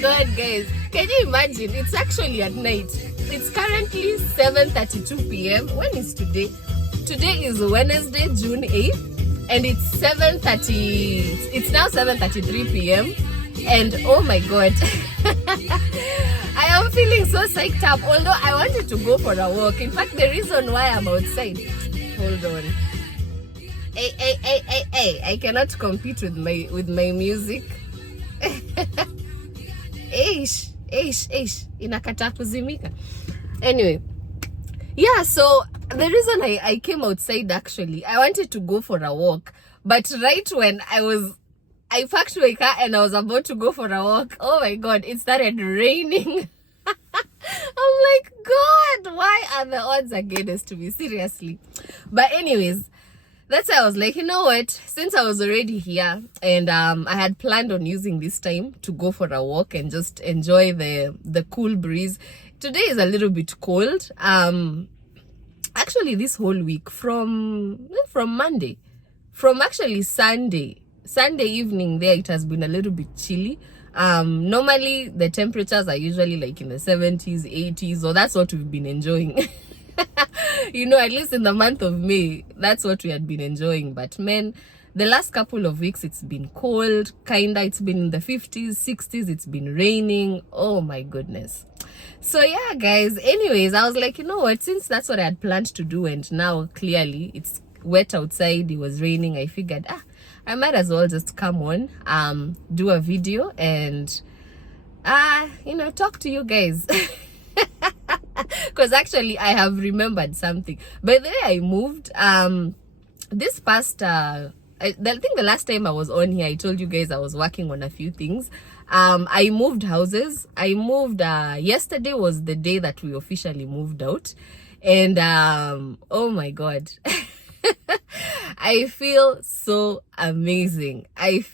God, guys, can you imagine? It's actually at night. It's currently 7:32 p.m. When is today? Today is Wednesday, June 8th, and it's 7:30. It's now 7:33 p.m. And oh my God, I am feeling so psyched up. Although I wanted to go for a walk. In fact, the reason why I'm outside. Hold on. Hey! I cannot compete with my music. Eish, inakata kuzimika. Anyway, yeah, so the reason I came outside, actually, I wanted to go for a walk, but right when I parked my car and I was about to go for a walk, oh my God, it started raining. I'm like, God, why are the odds against me? Seriously. But anyways, that's why I was like, you know what, since I was already here and I had planned on using this time to go for a walk and just enjoy the cool breeze. Today is a little bit cold. Actually this whole week from Monday, from actually Sunday evening there, it has been a little bit chilly. Normally the temperatures are usually like in the 70s, 80s, so that's what we've been enjoying. You know, at least in the month of May, that's what we had been enjoying. But man, the last couple of weeks, it's been cold, kinda. It's been in the 50s, 60s. It's been raining. Oh my goodness. So yeah, guys, anyways, I was like, you know what, since that's what I had planned to do, and now clearly it's wet outside, it was raining, I figured, I might as well just come on, do a video and, you know, talk to you guys. Because actually I have remembered something. By the way, I moved this past I think the last time I was on here, I told you guys I was working on a few things. I moved houses. I moved yesterday was the day that we officially moved out, and oh my God. I feel so amazing. I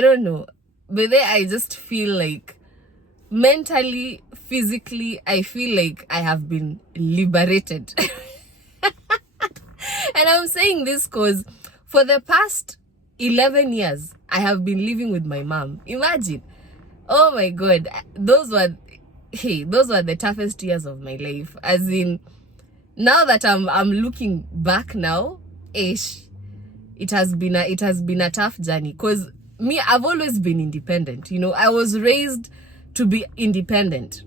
don't know, but then I just feel like mentally, physically, I feel like I have been liberated. And I'm saying this because for the past 11 years, I have been living with my mom. Imagine. Oh my God. Those were the toughest years of my life. As in, now that I'm looking back now, it has been a tough journey. Because me, I've always been independent. You know, I was raised to be independent.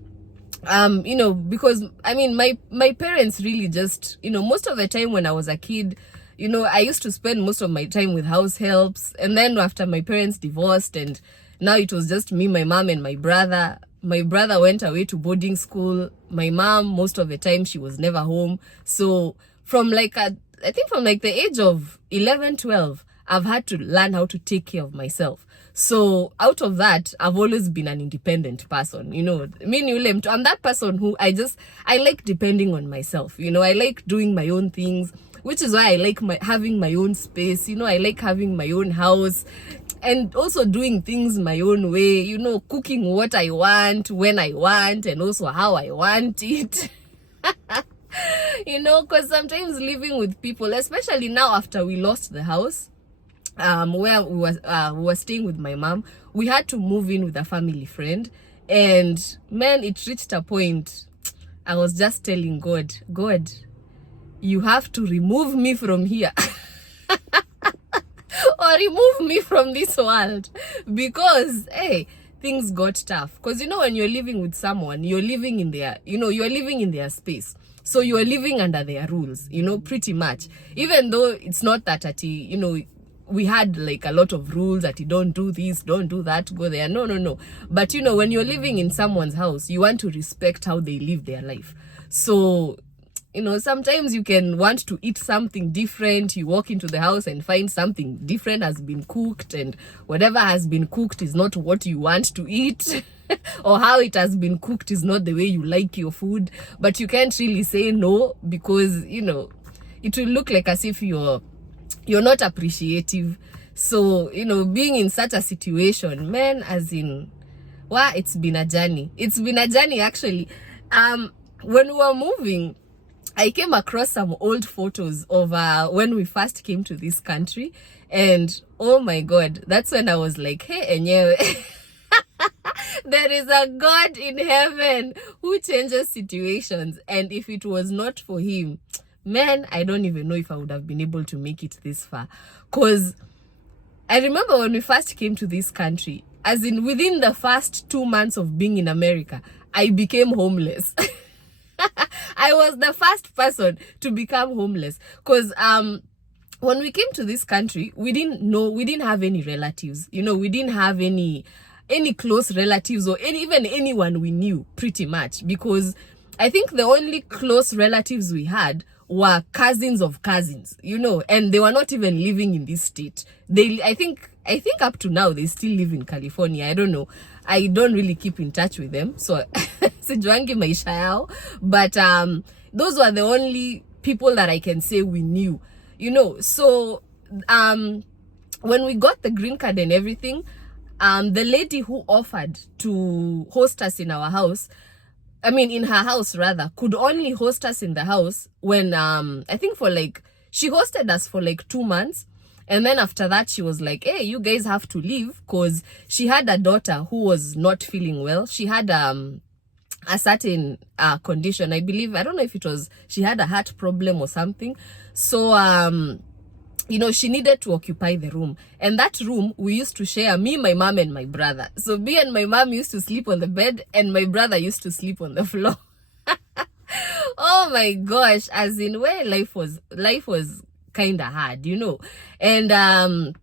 You know, because I mean my parents really just, you know, most of the time when I was a kid, you know, I used to spend most of my time with house helps, and then after my parents divorced and now it was just me, my mom and my brother went away to boarding school. My mom, most of the time, she was never home. So from like I think from like the age of 11, 12, I've had to learn how to take care of myself. So out of that, I've always been an independent person. You know, I'm that person who I like depending on myself. You know, I like doing my own things, which is why I like having my own space. You know, I like having my own house and also doing things my own way. You know, cooking what I want, when I want, and also how I want it. You know, because sometimes living with people, especially now after we lost the house, where we were staying with my mom, we had to move in with a family friend, and man, it reached a point I was just telling God, you have to remove me from here or remove me from this world, because things got tough. Because you know, when you're living with someone, you're living in their space, so you are living under their rules, you know, pretty much. Even though it's not that you know, we had like a lot of rules that you don't do this, don't do that, go there. No. But you know, when you're living in someone's house, you want to respect how they live their life. So, you know, sometimes you can want to eat something different. You walk into the house and find something different has been cooked, and whatever has been cooked is not what you want to eat. Or how it has been cooked is not the way you like your food. But you can't really say no, because, you know, it will look like as if you're not appreciative. So, you know, being in such a situation, man, as in, wow, it's been a journey. It's been a journey, actually. When we were moving, I came across some old photos of when we first came to this country. And oh my God, that's when I was like, hey, enyewe. There is a God in heaven who changes situations. And if it was not for him, man, I don't even know if I would have been able to make it this far. Because I remember when we first came to this country, as in within the first 2 months of being in America, I became homeless. I was the first person to become homeless. Because when we came to this country, we didn't have any relatives. You know, we didn't have any close relatives or even anyone we knew, pretty much. Because I think the only close relatives we had were cousins of cousins, you know, and they were not even living in this state. I think up to now they still live in California. I don't know. I don't really keep in touch with them, so sijuangi maisha yao. But those were the only people that I can say we knew, you know. So when we got the green card and everything, the lady who offered to host us in our house, I mean, in her house rather, could only host us in the house when, I think she hosted us for like 2 months. And then after that, she was like, hey, you guys have to leave, because she had a daughter who was not feeling well. She had a certain condition, I believe. I don't know if she had a heart problem or something. So, you know, she needed to occupy the room. And that room, we used to share, me, my mom, and my brother. So me and my mom used to sleep on the bed, and my brother used to sleep on the floor. Oh my gosh, as in where life was kind of hard, you know. And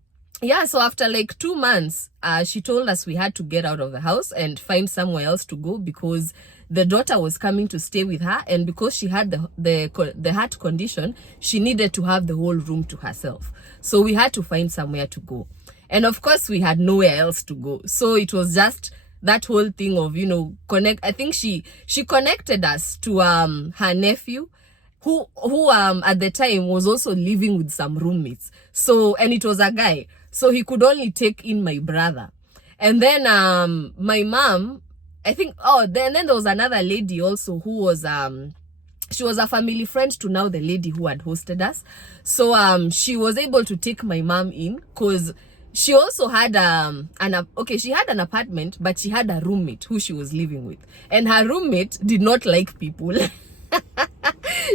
yeah, so after like 2 months, she told us we had to get out of the house and find somewhere else to go, because the daughter was coming to stay with her, and because she had the heart condition, she needed to have the whole room to herself. So we had to find somewhere to go. And of course, we had nowhere else to go. So it was just that whole thing of, you know, I think she connected us to her nephew, who at the time was also living with some roommates. So, and it was a guy, so he could only take in my brother. And then my mom, I think, then there was another lady also who was she was a family friend to now the lady who had hosted us. So she was able to take my mom in, because she also had she had an apartment, but she had a roommate who she was living with, and her roommate did not like people.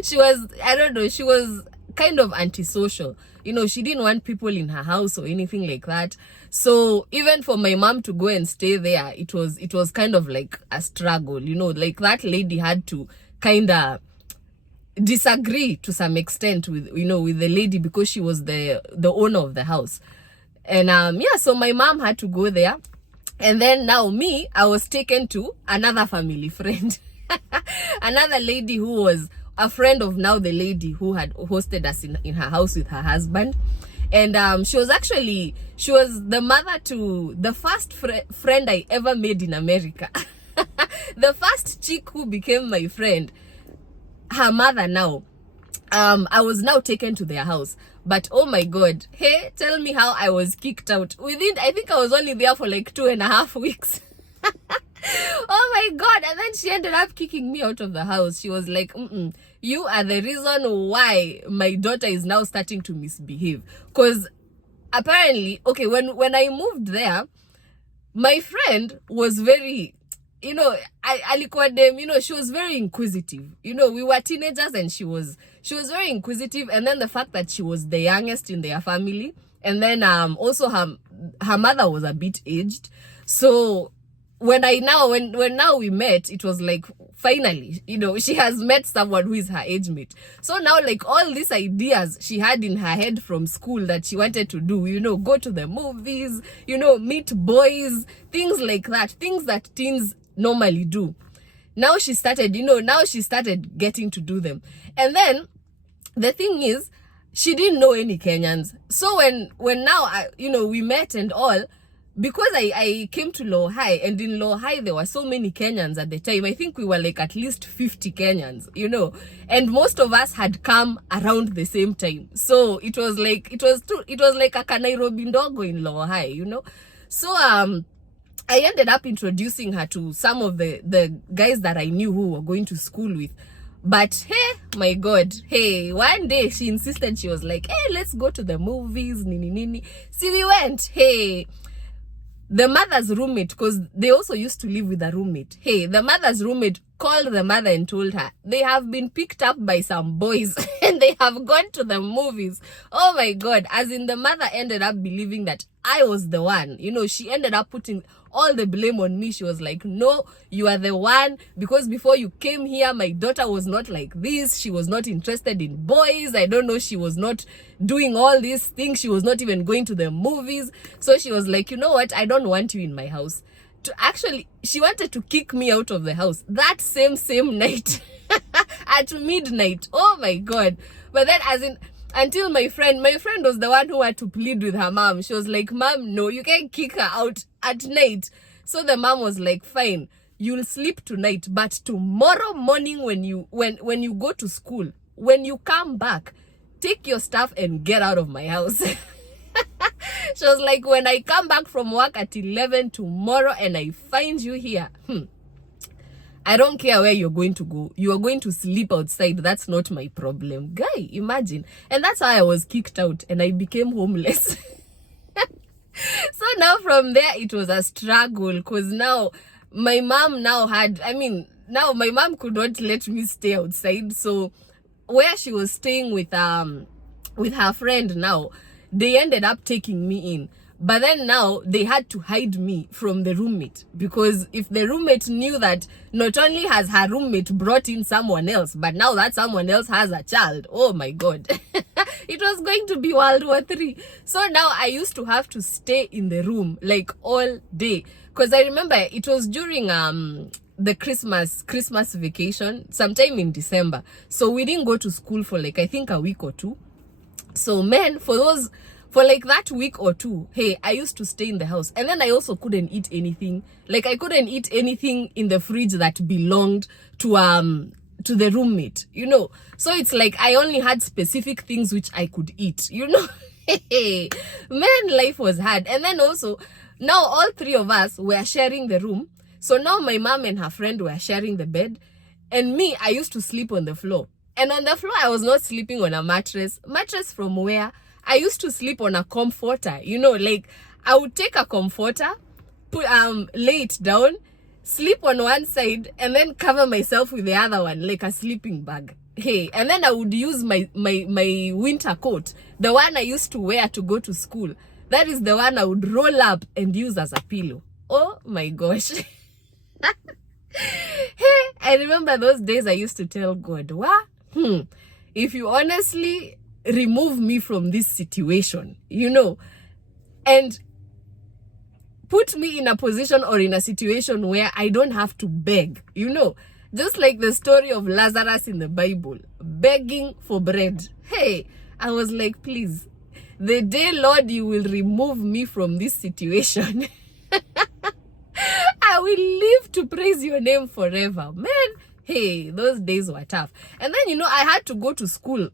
She was, I don't know, she was kind of antisocial. You know, she didn't want people in her house or anything like that. So even for my mom to go and stay there, it was kind of like a struggle, you know. Like that lady had to kind of disagree to some extent with, you know, with the lady, because she was the owner of the house. And yeah, so my mom had to go there. And then now me, I was taken to another family friend. Another lady who was a friend of now the lady who had hosted us in her house with her husband. And she was the mother to the first friend I ever made in America. The first chick who became my friend, her mother now. I was now taken to their house. But oh my God, hey, tell me how I was kicked out. I think I was only there for like 2.5 weeks. Oh my God. And then she ended up kicking me out of the house. She was like, you are the reason why my daughter is now starting to misbehave. Because apparently, okay, when I moved there, my friend was very, you know, you know, she was very inquisitive. You know, we were teenagers, and she was very inquisitive. And then the fact that she was the youngest in their family, and then also her mother was a bit aged. So when now we met, it was like, finally, you know, she has met someone who is her age mate. So now, like, all these ideas she had in her head from school that she wanted to do, you know, go to the movies, you know, meet boys, things like that, things that teens normally do. Now she started getting to do them. And then the thing is, she didn't know any Kenyans. So when now, you know, we met and all, because I came to Lower High, and in Lower High there were so many Kenyans at the time. I think we were like at least 50 Kenyans, you know, and most of us had come around the same time. So it was like it was like a Nairobi ndogo in Lower High, you know. So I ended up introducing her to some of the guys that I knew who were going to school with. But hey, my God, hey, one day she insisted. She was like, hey, let's go to the movies, nini nini. See, we went. Hey, the mother's roommate, because they also used to live with a roommate. Hey, the mother's roommate called the mother and told her they have been picked up by some boys and they have gone to the movies. Oh my God. As in, the mother ended up believing that I was the one. You know, she ended up putting all the blame on me. She was like, no, you are the one, because before you came here, my daughter was not like this. She was not interested in boys. I don't know. She was not doing all these things. She was not even going to the movies. So she was like, you know what? I don't want you in my house. Actually, she wanted to kick me out of the house that same night at midnight. Oh my God. But then, as in, until my friend was the one who had to plead with her mom. She was like, Mom, no, you can't kick her out at night. So the mom was like, fine, you'll sleep tonight, but tomorrow morning when you go to school, when you come back, take your stuff and get out of my house. She was like, when I come back from work at 11 tomorrow and I find you here, I don't care where you're going to go. You are going to sleep outside. That's not my problem. Guy, imagine. And that's how I was kicked out and I became homeless. So now from there, it was a struggle, because now my mom now my mom could not let me stay outside. So where she was staying with her friend now, they ended up taking me in. But then now they had to hide me from the roommate, because if the roommate knew that not only has her roommate brought in someone else, but now that someone else has a child, oh my God, it was going to be World War III. So now I used to have to stay in the room like all day, because I remember it was during the Christmas vacation, sometime in December. So we didn't go to school for like, I think, a week or two. So man, for like that week or two, hey, I used to stay in the house. And then I also couldn't eat anything. Like, I couldn't eat anything in the fridge that belonged to the roommate, you know. So it's like I only had specific things which I could eat, you know. Man, life was hard. And then also, now all three of us were sharing the room. So now my mom and her friend were sharing the bed. And me, I used to sleep on the floor. And on the floor, I was not sleeping on a mattress. Mattress from where? I used to sleep on a comforter, you know, like I would take a comforter, lay it down, sleep on one side, and then cover myself with the other one, like a sleeping bag. Hey, and then I would use my winter coat, the one I used to wear to go to school. That is the one I would roll up and use as a pillow. Oh my gosh. Hey, I remember those days I used to tell God, what? If you honestly remove me from this situation, you know, and put me in a position or in a situation where I don't have to beg, you know, just like the story of Lazarus in the Bible, begging for bread. Hey, I was like, please, the day, Lord, you will remove me from this situation, I will live to praise your name forever. Man, hey, those days were tough. And then, you know, I had to go to school.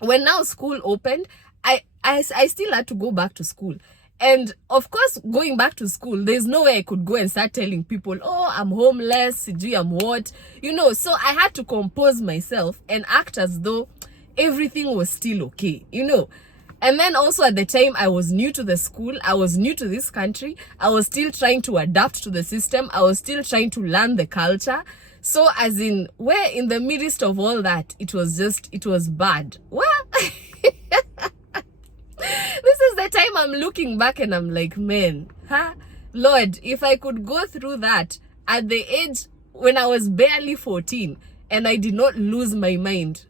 When now school opened, I still had to go back to school. And of course, going back to school, there's no way I could go and start telling people, oh, I'm homeless, I'm what, you know. So I had to compose myself and act as though everything was still okay, you know. And then also at the time, I was new to the school. I was new to this country. I was still trying to adapt to the system. I was still trying to learn the culture. So as in, where in the midst of all that, it was bad. Well, this is the time I'm looking back and I'm like, man, Lord, if I could go through that at the age when I was barely 14 and I did not lose my mind,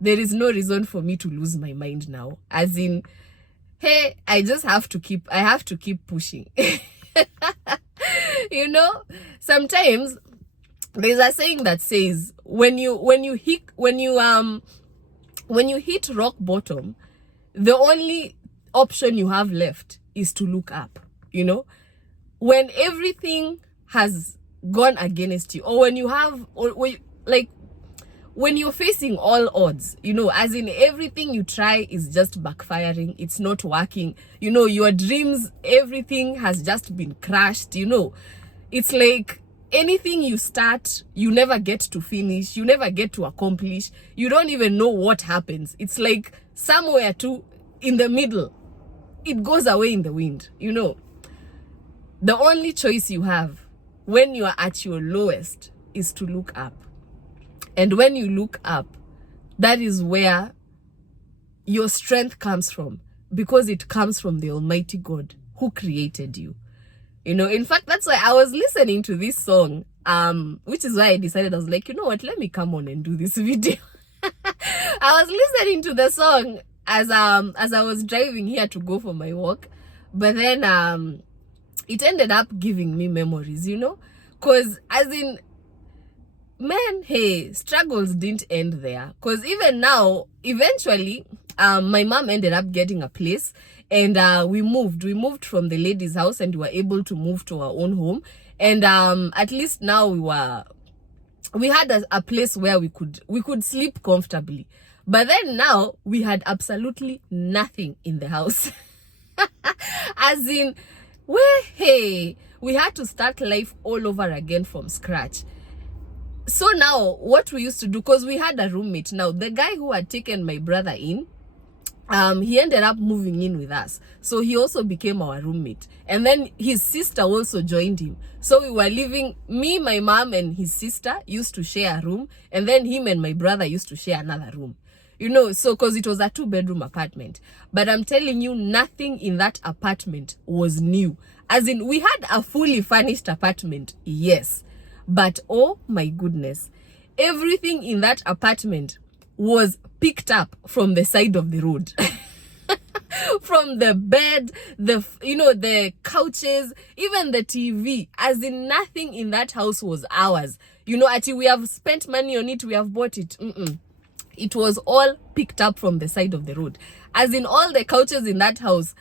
there is no reason for me to lose my mind now. As in, hey, I have to keep pushing. You know, sometimes there's a saying that says when you hit rock bottom, the only option you have left is to look up. you know, when everything has gone against you, or when you have, or when, like, when you're facing all odds, you know, as in everything you try is just backfiring, it's not working, you know, your dreams, everything has just been crushed, you know. It's like anything you start, you never get to finish, you never get to accomplish, you don't even know what happens. It's like somewhere in the middle, it goes away in the wind, you know. The only choice you have when you are at your lowest is to look up. And when you look up, that is where your strength comes from, because it comes from the Almighty God who created you. You know, in fact, that's why I was listening to this song, which is why I decided, I was like, you know what, let me come on and do this video. I was listening to the song as I was driving here to go for my walk, but then it ended up giving me memories, you know, because as in, man, hey, struggles didn't end there, because even now, eventually, my mom ended up getting a place, and we moved from the lady's house, and we were able to move to our own home. And at least now we had a place where we could sleep comfortably. But then now we had absolutely nothing in the house. As in, hey, we had to start life all over again from scratch. So now what we used to do, because we had a roommate, now the guy who had taken my brother in, he ended up moving in with us, so he also became our roommate. And then his sister also joined him, so we were living, me, my mom, and his sister used to share a room, and then him and my brother used to share another room, you know. So because it was a 2-bedroom apartment, but I'm telling you, nothing in that apartment was new. As in, we had a fully furnished apartment, yes, but oh my goodness, everything in that apartment was picked up from the side of the road. From the bed, the couches, even the TV. As in, nothing in that house was ours. You know, until we have spent money on it, we have bought it. It was all picked up from the side of the road. As in, all the couches in that house,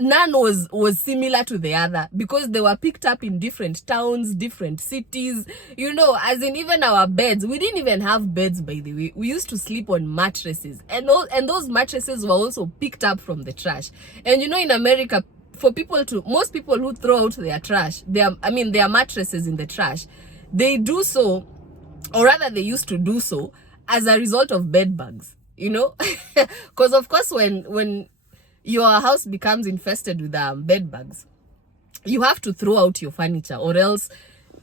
none was similar to the other, because they were picked up in different towns, different cities, you know. As in, even our beds, we didn't even have beds, by the way. We used to sleep on mattresses, and those mattresses were also picked up from the trash. And you know, in America, most people who throw out their trash, their mattresses in the trash, they do so, or rather they used to do so, as a result of bed bugs, you know. Because of course, when your house becomes infested with bed bugs, you have to throw out your furniture, or else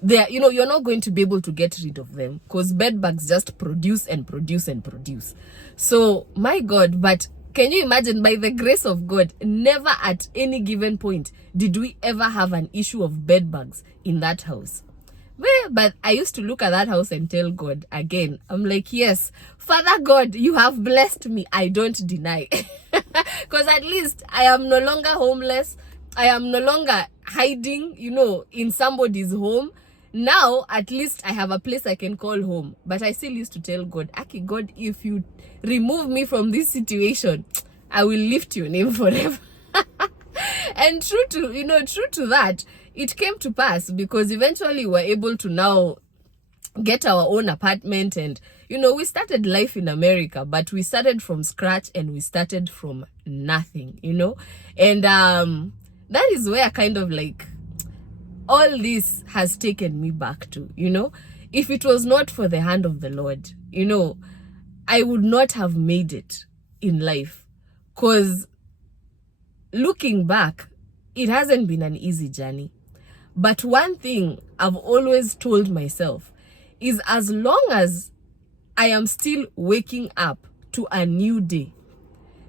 you're not going to be able to get rid of them, because bed bugs just produce and produce and produce. So my God, but can you imagine, by the grace of God, never at any given point did we ever have an issue of bed bugs in that house. But I used to look at that house and tell God again, I'm like, yes, Father God, you have blessed me, I don't deny. Because at least I am no longer homeless, I am no longer hiding, you know, in somebody's home. Now at least I have a place I can call home. But I still used to tell God, Aki, God, if you remove me from this situation, I will lift your name forever. And true to that, it came to pass, because eventually we were able to now get our own apartment, and you know, we started life in America, but we started from scratch, and we started from nothing, you know. And that is where kind of like all this has taken me back to, you know. If it was not for the hand of the Lord, you know, I would not have made it in life. Because looking back, it hasn't been an easy journey. But one thing I've always told myself is, as long as I am still waking up to a new day,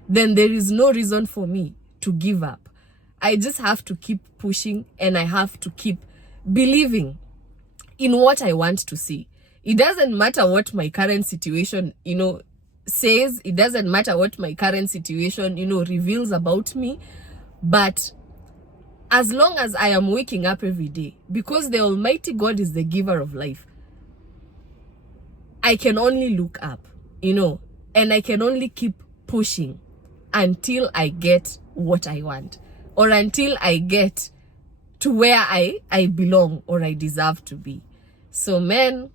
then there is no reason for me to give up. I just have to keep pushing, and I have to keep believing in what I want to see. It doesn't matter what my current situation, you know, says. It doesn't matter what my current situation, you know, reveals about me. But as long as I am waking up every day, because the Almighty God is the giver of life, I can only look up, you know, and I can only keep pushing until I get what I want. or until I get to where I belong or I deserve to be. So men,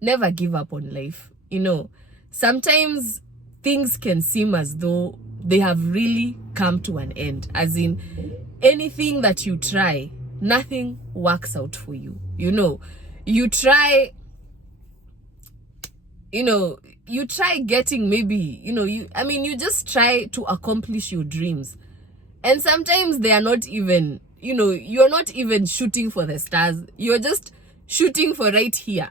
never give up on life. You know, sometimes things can seem as though they have really come to an end. As in, anything that you try, nothing works out for you. You know, you try getting maybe, you just try to accomplish your dreams. And sometimes they are not even, you're not even shooting for the stars. You're just shooting for right here.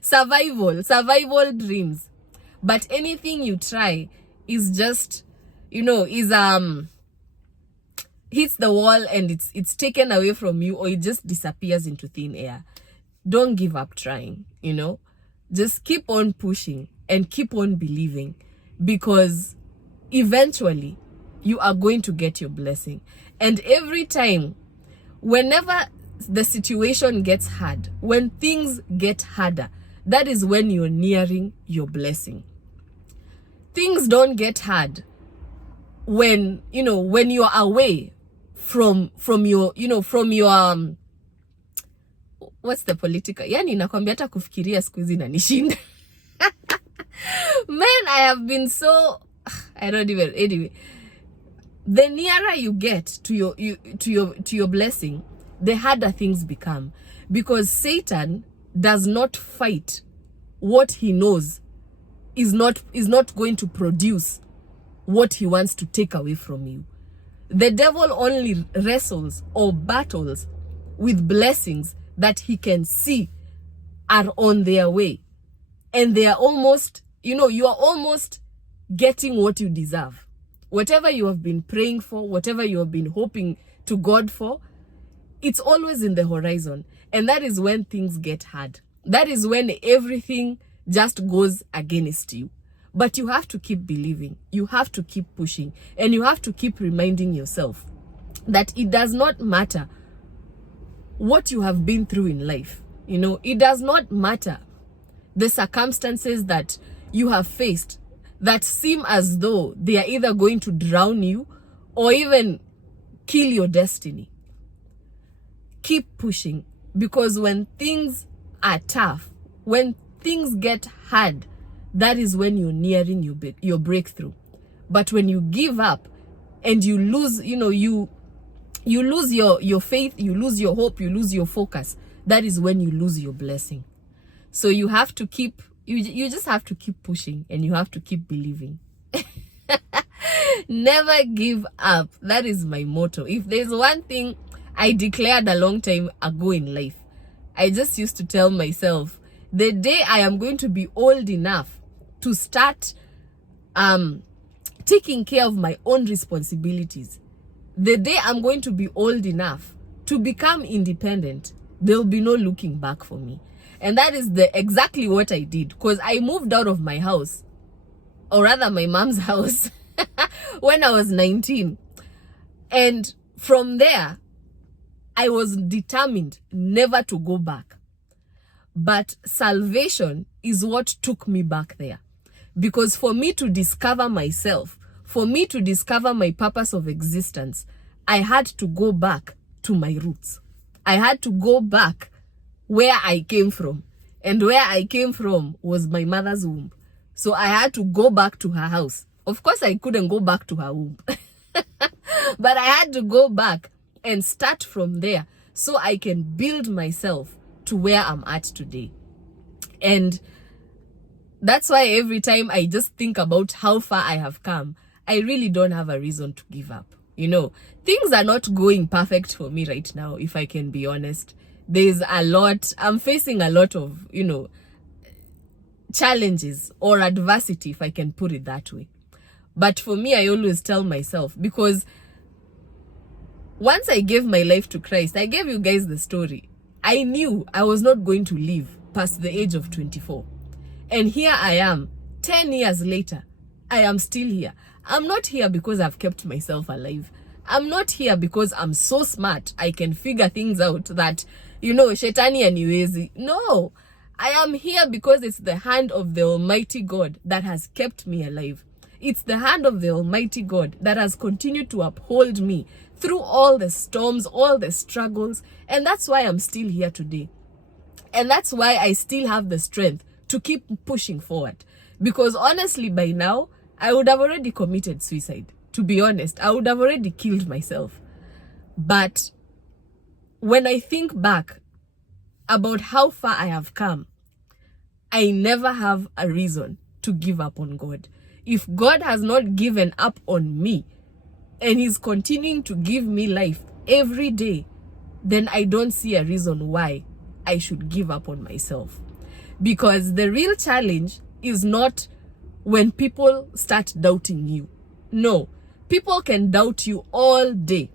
Survival dreams. But anything you try is just, hits the wall and it's taken away from you, or it just disappears into thin air. Don't give up trying, Just keep on pushing and keep on believing, because eventually you are going to get your blessing. And every time, whenever the situation gets hard, when things get harder, that is when you're nearing your blessing. Things don't get hard when you're away from your what's the political, yani nakwambia hata kufikiria siku hizi inanishinda. Man, I have been so, I don't even, anyway, the nearer you get to your blessing, the harder things become, because Satan does not fight what he knows is not going to produce what he wants to take away from you. The devil only wrestles or battles with blessings that he can see are on their way, and they are almost, you are almost getting what you deserve. Whatever you have been praying for, whatever you have been hoping to God for, it's always in the horizon. And that is when things get hard. That is when everything just goes against you. But you have to keep believing. You have to keep pushing. And you have to keep reminding yourself that it does not matter what you have been through in life. It does not matter the circumstances that you have faced that seem as though they are either going to drown you or even kill your destiny. Keep pushing, because when things are tough, when things get hard, that is when you're nearing your breakthrough. But when you give up and you lose, you lose your faith, you lose your hope, you lose your focus, that is when you lose your blessing. So you have to keep, you just have to keep pushing, and you have to keep believing. Never give up. That is my motto. If there's one thing I declared a long time ago in life, I just used to tell myself, the day I am going to be old enough to start taking care of my own responsibilities, the day I'm going to be old enough to become independent, there'll be no looking back for me. And that is exactly what I did, because I moved out of my house, or rather my mom's house, when I was 19. And from there, I was determined never to go back. But salvation is what took me back there. Because for me to discover myself, for me to discover my purpose of existence, I had to go back to my roots. I had to go back where I came from. And where I came from was my mother's womb. So I had to go back to her house. Of course, I couldn't go back to her womb. But I had to go back and start from there so I can build myself to where I'm at today. And that's why every time I just think about how far I have come, I really don't have a reason to give up. Things are not going perfect for me right now, if I can be honest. I'm facing a lot of, challenges or adversity, if I can put it that way. But for me, I always tell myself, because once I gave my life to Christ, I gave you guys the story. I knew I was not going to live past the age of 24. And here I am, 10 years later, I am still here. I'm not here because I've kept myself alive. I'm not here because I'm so smart I can figure things out that, shetani aniwezi. No, I am here because it's the hand of the Almighty God that has kept me alive. It's the hand of the Almighty God that has continued to uphold me through all the storms, all the struggles. And that's why I'm still here today. And that's why I still have the strength to keep pushing forward. Because honestly, by now, I would have already committed suicide. To be honest, I would have already killed myself. But when I think back about how far I have come, I never have a reason to give up on God. If God has not given up on me and he's continuing to give me life every day, then I don't see a reason why I should give up on myself. Because the real challenge is not when people start doubting you. No, people can doubt you all day.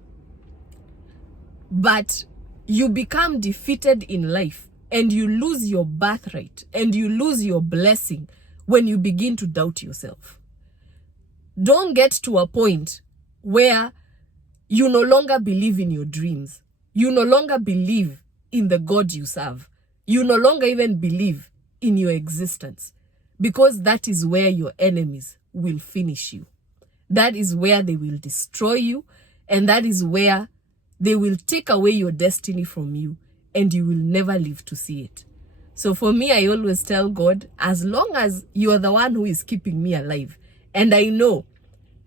But you become defeated in life and you lose your birthright and you lose your blessing when you begin to doubt yourself. Don't get to a point where you no longer believe in your dreams. You no longer believe in the God you serve. You no longer even believe in your existence, because that is where your enemies will finish you. That is where they will destroy you, and that is where they will take away your destiny from you, and you will never live to see it. So for me, I always tell God, as long as you are the one who is keeping me alive, and I know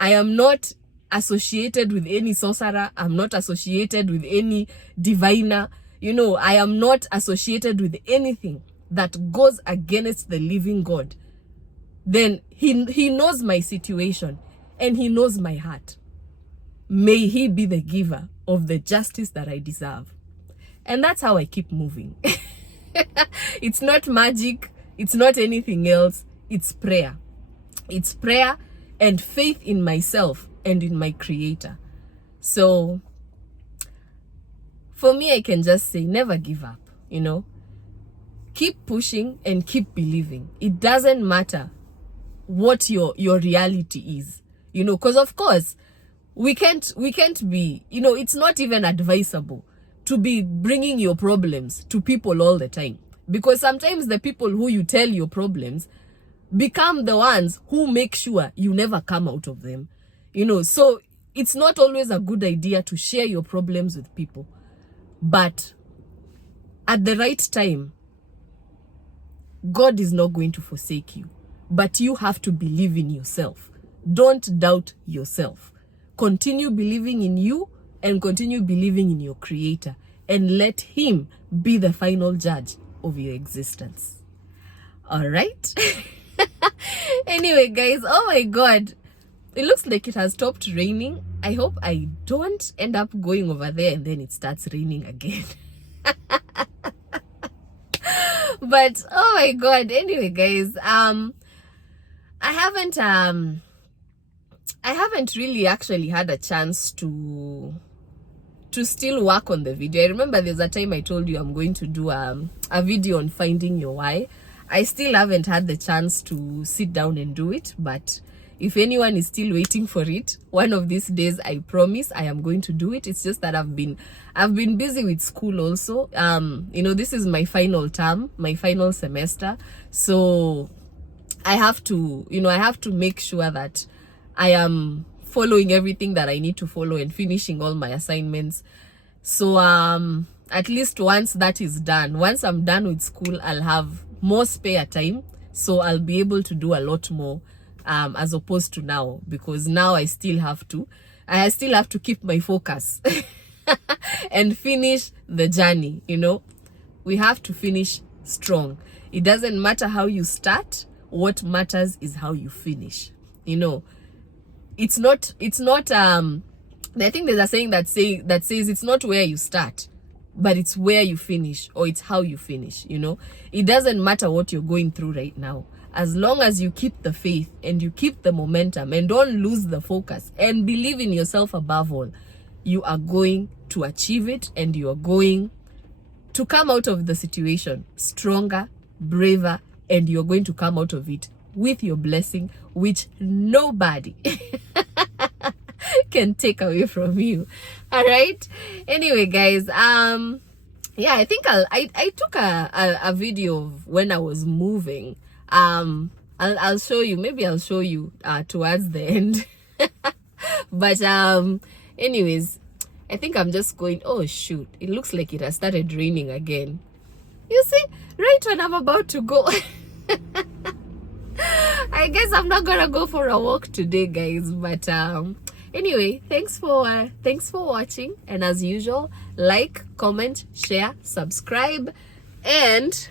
I am not associated with any sorcerer, I'm not associated with any diviner, I am not associated with anything that goes against the living God, then he knows my situation and he knows my heart. May he be the giver of the justice that I deserve. And that's how I keep moving. It's not magic. It's not anything else. It's prayer. It's prayer and faith in myself and in my Creator. So for me, I can just say, never give up, Keep pushing and keep believing. It doesn't matter what your reality is, because of course, we can't be, it's not even advisable to be bringing your problems to people all the time. Because sometimes the people who you tell your problems become the ones who make sure you never come out of them. So it's not always a good idea to share your problems with people. But at the right time, God is not going to forsake you. But you have to believe in yourself. Don't doubt yourself. Continue believing in you and continue believing in your Creator. And let him be the final judge of your existence. All right? Anyway, guys, oh my God. It looks like it has stopped raining. I hope I don't end up going over there and then it starts raining again. But oh my God. Anyway, guys, I haven't really actually had a chance to still work on the video. I remember there's a time I told you I'm going to do a video on finding your why. I still haven't had the chance to sit down and do it, but if anyone is still waiting for it, one of these days, I promise I am going to do it. It's just that I've been busy with school also. This is my final term, my final semester. So I have to make sure that I am following everything that I need to follow and finishing all my assignments. So at least once that is done, once I'm done with school, I'll have more spare time. So I'll be able to do a lot more as opposed to now, because now I still have to keep my focus and finish the journey. We have to finish strong. It doesn't matter how you start. What matters is how you finish. It's not I think there's a saying that says it's not where you start, but it's where you finish, or it's how you finish. It doesn't matter what you're going through right now. As long as you keep the faith and you keep the momentum and don't lose the focus and believe in yourself above all, you are going to achieve it, and you are going to come out of the situation stronger, braver, and you're going to come out of it with your blessing, which nobody can take away from you. All right? Anyway, guys, yeah, I think I took a video of when I was moving. I'll show you. Maybe I'll show you towards the end. But anyways, I think I'm just going. Oh shoot, it looks like it has started raining again. You see, right when I'm about to go. I guess I'm not gonna go for a walk today, guys. But anyway, thanks for watching, and as usual, like, comment, share, subscribe, and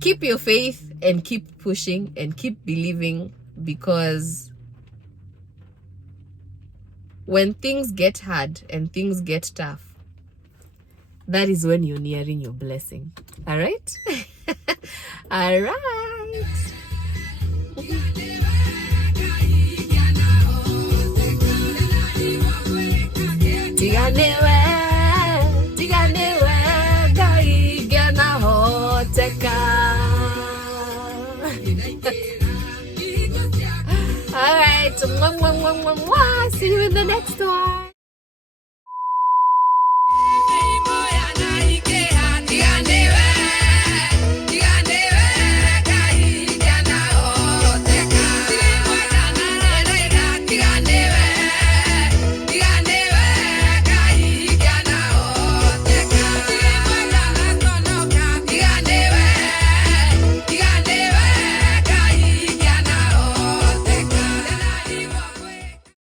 keep your faith and keep pushing and keep believing, because when things get hard and things get tough, that is when you're nearing your blessing. All right? All right. All right. See you in the next one.